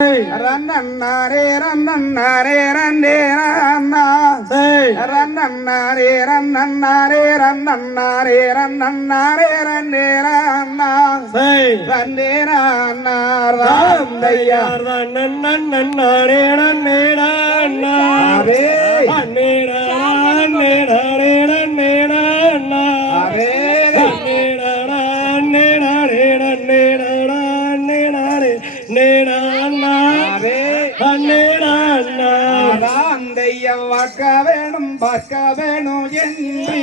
ரன்னன்னாரே ரன்னன்னாரே ரன்னே ரன்னா ரன்னன்னாரே ரன்னன்னாரே ரன்னன்னாரே ரன்னன்னாரே ரன்னே ரன்னா ரன்னே ரன்னா ராந்தையா ராந்தையா வாக்க வேணும் பார்க்க வேணும் என்று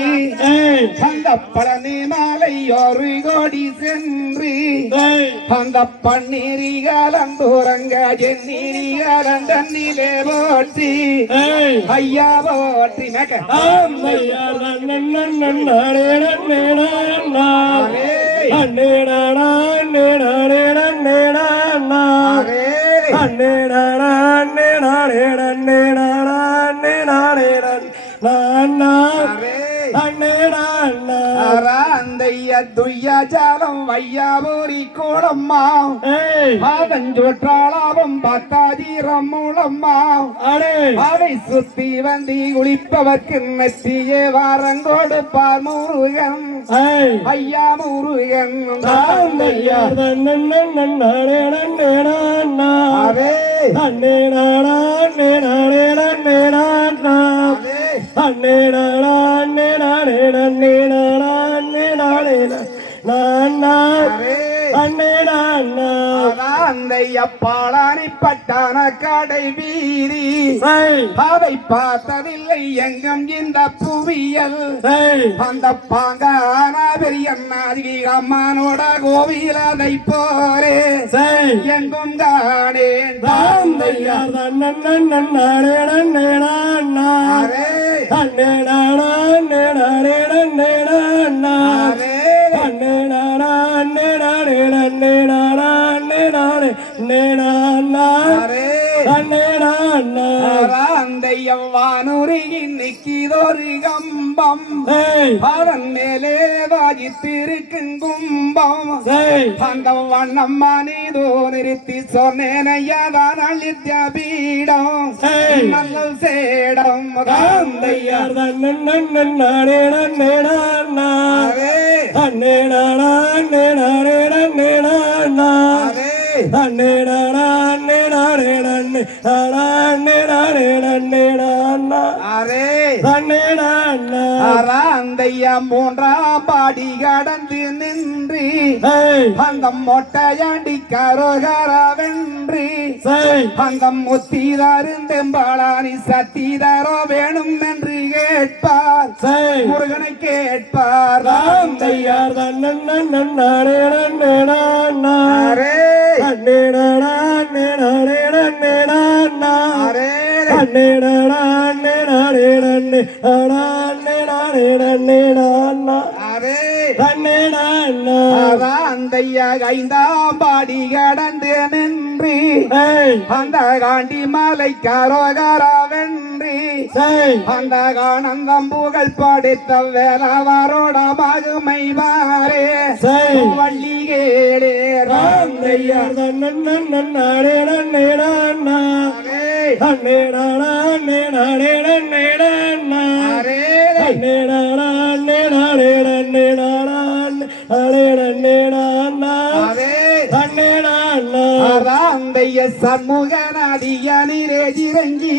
அந்த பழனி மாலை ஒரு கோடி சென்று அந்த பன்னீரிகாலந்தூரங்க சென்னீரிகாலம் தண்ணிலே போற்றி ஐயா போற்றி நக ராந்தைய துய்யாச்சாரம் வையாபூரி கூடம்மா. மாதஞ்சோற்றாளாவும் பத்தாதீரம் மூலம்மா. அதை சுத்தி வந்தி குளிப்பவர்க்கு நெத்தியே வாரம் கொடுப்பார் முருகன். ஐயா முருகன். ராந்தையா அரே ராந்தைய பாலானி பட்டான கடை வீதி அதை பார்த்ததில்லை எங்கும் இந்த புவியல் அந்த பாங்கான பெரிய நாதிகை அம்மானோட கோவில் அதை போரே எங்கும் காணேன் நன்னே அரே அரே ராந்தையம் வானூரி இன்னைக்கிதொரு கம்பம். அதன் மேலே வாஜித்திருக்கும் கும்பம். அந்த வண்ணம் மனிதோ நிறுத்தி சொன்னேன் ஐயாதான் அழித்ய பீடம். நல்ல சேடம். ராந்தையா அரே அரே அரே ராந்தையா மூன்றாம் பாடி கடந்து நின்று. அந்த மொட்டையாண்டி கரோகரவென்று அந்த முத்திதாருந்தெம்பாளானி சத்திதாரோ வேணும் என்று கேட்பார் முருகனை கேட்பார். ராந்தையா அரே அரே அரே ராந்தையா ஐந்தாம் பாடி கடந்து நின்று அந்த காண்டி மலை கரோகரவென்று அந்த காணந்தம் புகழ் படைத்த வேலவரோட மகுமை வாரே வள்ளி கேளே ராந்தையா அரே அரே ராந்தைய சண்முகநாதிய நிரேஜிரங்கி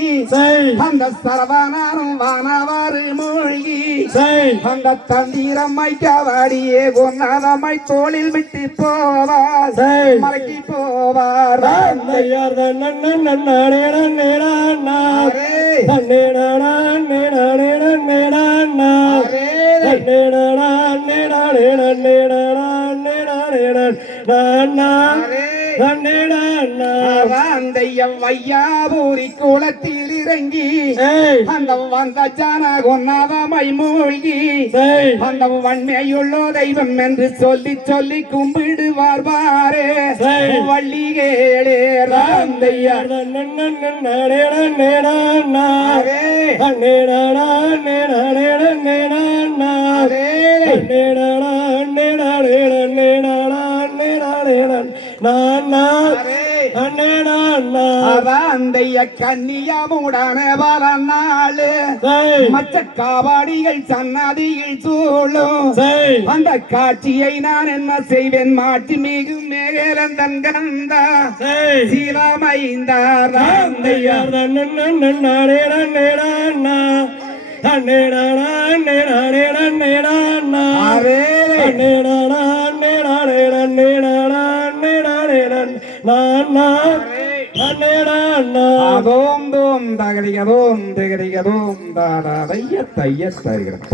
அந்த சரவணனும் வானவாறு மூழ்கி அந்த தந்திரம்மை கவாடியே பொன்னதம்மை தோளில் விட்டு போவார் மலைக்கு போவார் ராந்தையர் ராந்தையம் வையாபூரி குளத்தில் இறங்கி அந்த வந்த ஜன கொன்னாதமை மூழ்கி அந்த வன்மையுள்ளோ தெய்வம் என்று சொல்லி சொல்லி கும்பிடுவார் பாரே. வள்ளி கேளே ராந்தையா அரே அரே அரே அவாந்தைய கன்னியமுடான பல நாளு மச்ச காவாடிகள் சன்னதியில் சூழும் அந்த காட்சியை நான் என்ன செய்வேன் மாற்றி மிகு மேகலந்தன் கந்தா சிவமைந்தா ராந்தையா அரே அதோம் தோம் தகடிகதோம் திகடிகதோம் தாரா தைய தைய தருகிறது